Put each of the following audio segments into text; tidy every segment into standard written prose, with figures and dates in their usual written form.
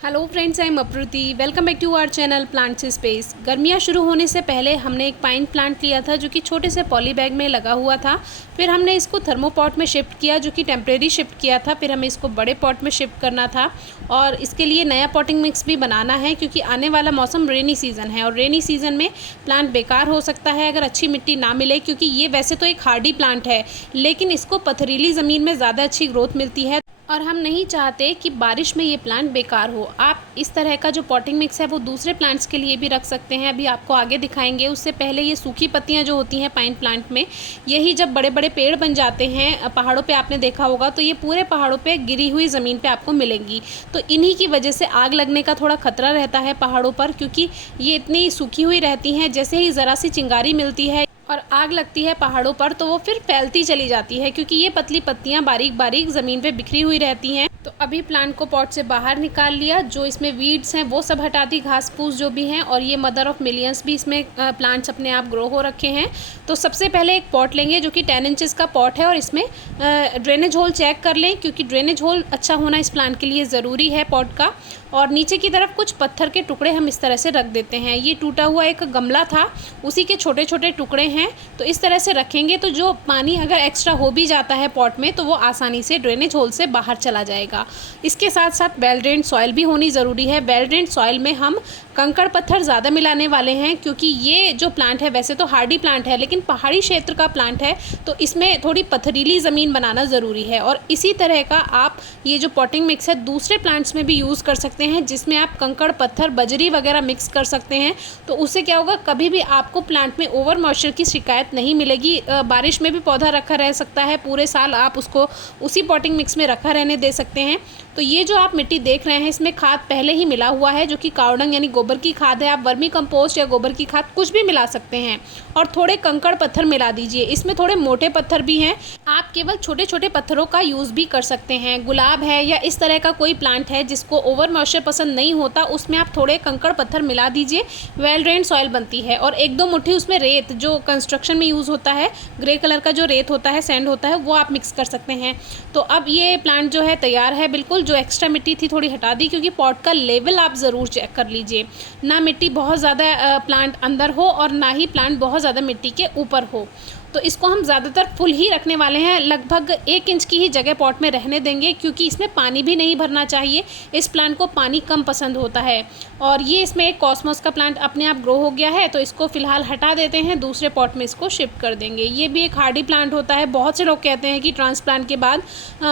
Hello friends, I am Apruti. Welcome back to our channel plants space. गर्मियाँ शुरू होने से पहले हमने एक पाइन प्लांट लिया था जो कि छोटे से पॉली बैग में लगा हुआ था। फिर हमने इसको थर्मोपॉट में शिफ्ट किया जो कि टेम्प्रेरी शिफ्ट किया था। फिर हमें इसको बड़े पॉट में शिफ्ट करना था और इसके लिए नया पॉटिंग मिक्स भी बनाना है क्योंकि आने वाला मौसम रेनी सीज़न है और रेनी सीज़न में प्लांट बेकार हो सकता है अगर अच्छी मिट्टी ना मिले, क्योंकि ये वैसे तो एक हार्डी प्लांट है लेकिन इसको पथरीली ज़मीन में ज़्यादा अच्छी ग्रोथ मिलती है और हम नहीं चाहते कि बारिश में ये प्लांट बेकार हो। आप इस तरह का जो पॉटिंग मिक्स है वो दूसरे प्लांट्स के लिए भी रख सकते हैं, अभी आपको आगे दिखाएंगे। उससे पहले ये सूखी पत्तियां जो होती हैं पाइन प्लांट में, यही जब बड़े बड़े पेड़ बन जाते हैं पहाड़ों पे, आपने देखा होगा, तो ये पूरे पहाड़ों पे गिरी हुई ज़मीन पे आपको मिलेंगी। तो इन्हीं की वजह से आग लगने का थोड़ा खतरा रहता है पहाड़ों पर, क्योंकि ये इतनी सूखी हुई रहती हैं। जैसे ही ज़रा सी चिंगारी मिलती है और आग लगती है पहाड़ों पर तो वो फिर फैलती चली जाती है, क्योंकि ये पतली पत्तियां बारीक बारीक ज़मीन पे बिखरी हुई रहती हैं। तो अभी प्लांट को पॉट से बाहर निकाल लिया, जो इसमें वीड्स हैं वो सब हटा दी, घास फूस जो भी हैं, और ये मदर ऑफ मिलियंस भी इसमें प्लांट्स अपने आप ग्रो हो रखे हैं। तो सबसे पहले एक पॉट लेंगे जो कि 10 इंचेस का पॉट है और इसमें ड्रेनेज होल चेक कर लें, क्योंकि ड्रेनेज होल अच्छा होना इस प्लांट के लिए ज़रूरी है पॉट का। और नीचे की तरफ कुछ पत्थर के टुकड़े हम इस तरह से रख देते हैं। ये टूटा हुआ एक गमला था, उसी के छोटे छोटे टुकड़े हैं। तो इस तरह से रखेंगे तो जो पानी अगर एक्स्ट्रा हो भी जाता है पॉट में तो वो आसानी से ड्रेनेज होल से बाहर चला जाएगा। इसके साथ साथ वेल ड्रेन्ड सॉइल भी होनी ज़रूरी है। वेल ड्रेन्ड सॉइल में हम कंकड़ पत्थर ज़्यादा मिलाने वाले हैं, क्योंकि ये जो प्लांट है वैसे तो हार्डी प्लांट है लेकिन पहाड़ी क्षेत्र का प्लांट है, तो इसमें थोड़ी पथरीली ज़मीन बनाना ज़रूरी है। और इसी तरह का आप ये जो पॉटिंग मिक्स है दूसरे प्लांट्स में भी यूज़ कर सकते हैं, जिसमें आप कंकड़ पत्थर बजरी वगैरह मिक्स कर सकते हैं। तो उससे क्या होगा, कभी भी आपको प्लांट में ओवर मॉइस्चर की शिकायत नहीं मिलेगी। बारिश में भी पौधा रखा रह सकता है, पूरे साल आप उसको उसी पॉटिंग मिक्स में रखा रहने दे सकते हैं। तो ये जो आप मिट्टी देख रहे हैं इसमें खाद पहले ही मिला हुआ है जो कि कावडंग यानी गोबर की खाद है। आप वर्मी कंपोस्ट या गोबर की खाद कुछ भी मिला सकते हैं और थोड़े कंकड़ पत्थर मिला दीजिए। इसमें थोड़े मोटे पत्थर भी हैं, आप केवल छोटे छोटे पत्थरों का यूज़ भी कर सकते हैं। गुलाब है या इस तरह का कोई प्लांट है जिसको ओवर मॉइस्चर पसंद नहीं होता, उसमें आप थोड़े कंकड़ पत्थर मिला दीजिए, वेल ड्रेन्ड सॉइल बनती है। और 1-2 मुट्ठी उसमें रेत, जो कंस्ट्रक्शन में यूज़ होता है, ग्रे कलर का जो रेत होता है, सैंड होता है, वो आप मिक्स कर सकते हैं। तो अब ये प्लांट जो है तैयार है बिल्कुल। जो एक्स्ट्रा मिट्टी थी थोड़ी हटा दी, क्योंकि पॉट का लेवल आप ज़रूर चेक कर लीजिए, ना मिट्टी बहुत ज़्यादा प्लांट अंदर हो और ना ही प्लांट बहुत ज़्यादा मिट्टी के ऊपर हो। तो इसको हम ज़्यादातर फुल ही रखने वाले हैं, लगभग 1 इंच की ही जगह पॉट में रहने देंगे, क्योंकि इसमें पानी भी नहीं भरना चाहिए। इस प्लांट को पानी कम पसंद होता है। और ये इसमें एक कॉस्मोस का प्लांट अपने आप ग्रो हो गया है, तो इसको फ़िलहाल हटा देते हैं, दूसरे पॉट में इसको शिफ्ट कर देंगे। ये भी एक हार्डी प्लांट होता है। बहुत से लोग कहते हैं कि ट्रांसप्लांट के बाद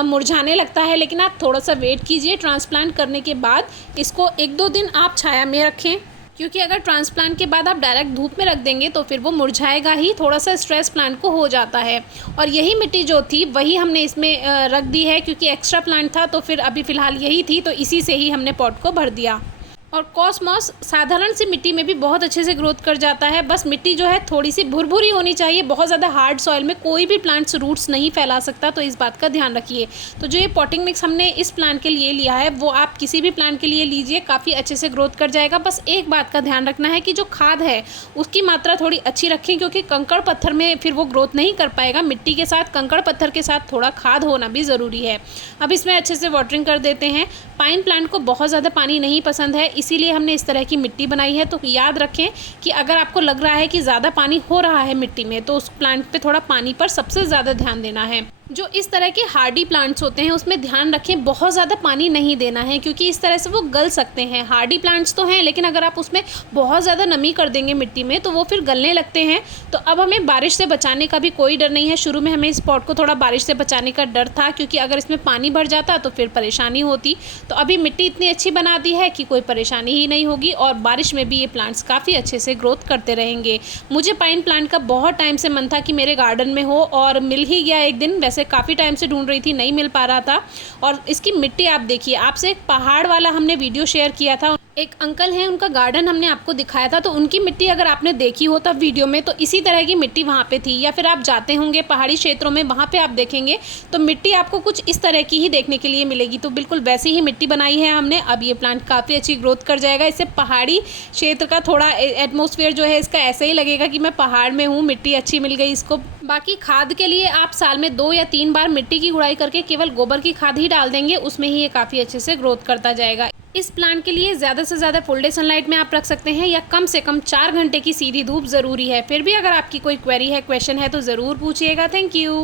मुरझाने लगता है, लेकिन आप थोड़ा सा वेट कीजिए। ट्रांसप्लांट करने के बाद इसको 1-2 दिन आप छाया में रखें, क्योंकि अगर ट्रांसप्लांट के बाद आप डायरेक्ट धूप में रख देंगे तो फिर वो मुरझाएगा ही। थोड़ा सा स्ट्रेस प्लांट को हो जाता है। और यही मिट्टी जो थी वही हमने इसमें रख दी है, क्योंकि एक्स्ट्रा प्लांट था तो फिर अभी फ़िलहाल यही थी, तो इसी से ही हमने पॉट को भर दिया। और कॉस्मॉस साधारण सी मिट्टी में भी बहुत अच्छे से ग्रोथ कर जाता है। बस मिट्टी जो है थोड़ी सी भुरभुरी होनी चाहिए। बहुत ज़्यादा हार्ड सॉइल में कोई भी प्लांट्स रूट्स नहीं फैला सकता, तो इस बात का ध्यान रखिए। तो जो ये पॉटिंग मिक्स हमने इस प्लांट के लिए लिया है वो आप किसी भी प्लांट के लिए लीजिए, काफ़ी अच्छे से ग्रोथ कर जाएगा। बस एक बात का ध्यान रखना है कि जो खाद है उसकी मात्रा थोड़ी अच्छी रखें, क्योंकि कंकड़ पत्थर में फिर वो ग्रोथ नहीं कर पाएगा। मिट्टी के साथ कंकड़ पत्थर के साथ थोड़ा खाद होना भी ज़रूरी है। अब इसमें अच्छे से वाटरिंग कर देते हैं। पाइन प्लांट को बहुत ज़्यादा पानी नहीं पसंद है, इसीलिए हमने इस तरह की मिट्टी बनाई है। तो याद रखें कि अगर आपको लग रहा है कि ज़्यादा पानी हो रहा है मिट्टी में, तो उस प्लांट पे थोड़ा पानी पर सबसे ज़्यादा ध्यान देना है। जो इस तरह के हार्डी प्लांट्स होते हैं उसमें ध्यान रखें, बहुत ज़्यादा पानी नहीं देना है, क्योंकि इस तरह से वो गल सकते हैं। हार्डी प्लांट्स तो हैं लेकिन अगर आप उसमें बहुत ज़्यादा नमी कर देंगे मिट्टी में तो वो फिर गलने लगते हैं। तो अब हमें बारिश से बचाने का भी कोई डर नहीं है। शुरू में हमें इस पॉट को थोड़ा बारिश से बचाने का डर था, क्योंकि अगर इसमें पानी भर जाता तो फिर परेशानी होती। तो अभी मिट्टी इतनी अच्छी बना दी है कि कोई परेशानी ही नहीं होगी और बारिश में भी ये प्लांट्स काफ़ी अच्छे से ग्रोथ करते रहेंगे। मुझे पाइन प्लांट का बहुत टाइम से मन था कि मेरे गार्डन में हो, और मिल ही गया एक दिन। वैसे काफ़ी टाइम से ढूंढ रही थी, नहीं मिल पा रहा था। और इसकी मिट्टी आप देखिए, आपसे एक पहाड़ वाला हमने वीडियो शेयर किया था, एक अंकल हैं उनका गार्डन हमने आपको दिखाया था, तो उनकी मिट्टी अगर आपने देखी हो तब वीडियो में, तो इसी तरह की मिट्टी वहाँ पे थी। या फिर आप जाते होंगे पहाड़ी क्षेत्रों में, वहाँ पे आप देखेंगे तो मिट्टी आपको कुछ इस तरह की ही देखने के लिए मिलेगी। तो बिल्कुल वैसी ही मिट्टी बनाई है हमने। अब ये प्लांट काफ़ी अच्छी ग्रोथ कर जाएगा। इससे पहाड़ी क्षेत्र का थोड़ा एटमॉस्फेयर जो है इसका ऐसे ही लगेगा कि मैं पहाड़ में हूँ, मिट्टी अच्छी मिल गई इसको। बाकी खाद के लिए आप साल में 2 या 3 बार मिट्टी की गुड़ाई करके केवल गोबर की खाद ही डाल देंगे, उसमें ही ये काफ़ी अच्छे से ग्रोथ करता जाएगा। इस प्लांट के लिए ज़्यादा से ज़्यादा फुल डे सनलाइट में आप रख सकते हैं या कम से कम 4 घंटे की सीधी धूप ज़रूरी है। फिर भी अगर आपकी कोई क्वेरी है, क्वेश्चन है तो ज़रूर पूछिएगा। Thank you.